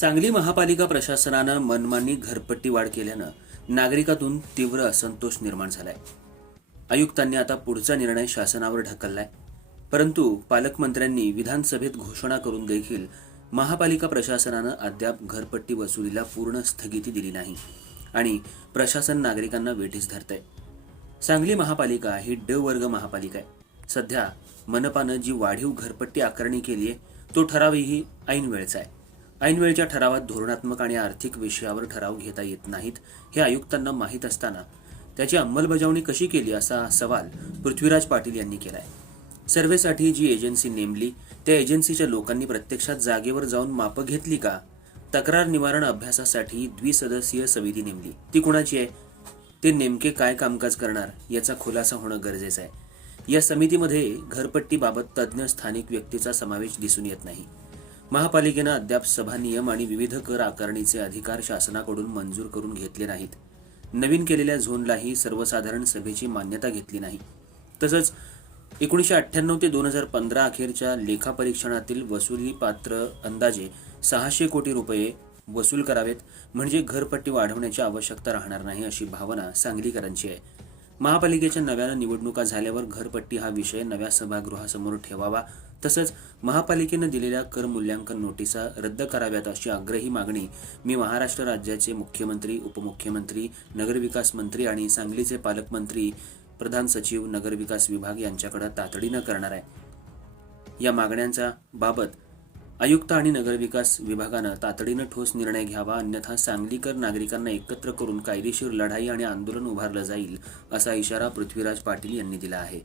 सांगली महापालिका प्रशासनानं मनमानी घरपट्टी वाढ केल्यानं नागरिकातून तीव्र असंतोष निर्माण झालाय। आयुक्तांनी आता पुढचा निर्णय शासनावर ढकललाय, परंतु पालकमंत्र्यांनी विधानसभेत घोषणा करून देखील महापालिका प्रशासनानं अद्याप घरपट्टी वसुलीला पूर्ण स्थगिती दिली नाही आणि प्रशासन नागरिकांना वेठीस धरतंय। सांगली महापालिका ही ड वर्ग महापालिका आहे। सध्या मनपानं जी वाढीव घरपट्टी आकारणी केली आहे तो ठरावही ऐनवेळचा आहे। ऐनवेळच्या ठरावात धोरणात्मक आणि आर्थिक विषयावर ठराव घेता येत नाहीत हे आयुक्तांना माहीत असताना त्याची अंमलबजावणी कशी केली असा सवाल पृथ्वीराज पाटील यांनी केलाय। सर्व्हेसाठी जी एजन्सी नेमली त्या एजन्सीच्या लोकांनी प्रत्यक्षात जागेवर जाऊन मापं घेतली का? तक्रार निवारण अभ्यासासाठी द्विसदस्यीय समिती नेमली, ती कुणाची आहे? ते नेमके काय कामकाज करणार याचा खुलासा होणं गरजेचं आहे। या समितीमध्ये घरपट्टीबाबत तज्ज्ञ स्थानिक व्यक्तीचा समावेश दिसून येत नाही। महापालिकेनं अद्याप सभा नियम आणि विविध कर आकारणीचे अधिकार शासनाकडून मंजूर करून घेतले नाहीत। नवीन केलेल्या झोनलाही सर्वसाधारण सभेची मान्यता घेतली नाही। तसंच 1998 ते 2015 अखेरच्या लेखापरीक्षणातील वसुली पात्र अंदाजे 600 कोटी रुपये वसूल करावेत, म्हणजे घरपट्टी वाढवण्याची आवश्यकता राहणार नाही अशी भावना सांगलीकरांची आहे। महापालिकेच्या नव्यानं निवडणुका झाल्यावर घरपट्टी हा विषय नव्या सभागृहासमोर ठेवावा, तसंच महापालिकेनं दिलेल्या कर मूल्यांकन नोटिसा रद्द कराव्यात अशी आग्रही मागणी मी महाराष्ट्र राज्याचे मुख्यमंत्री, उपमुख्यमंत्री, नगरविकास मंत्री आणि सांगलीचे पालकमंत्री, प्रधान सचिव, नगरविकास विभाग यांच्याकडे तातडीनं करणार आहे। या मागण्यांच्या बाबत आयुक्त आणि नगरविकास विभागानं तातडीनं ठोस निर्णय घ्यावा, अन्यथा सांगलीकर नागरिकांना एकत्र करून कायदेशीर लढाई आणि आंदोलन उभारलं जाईल असा इशारा पृथ्वीराज पाटील यांनी दिला आहे।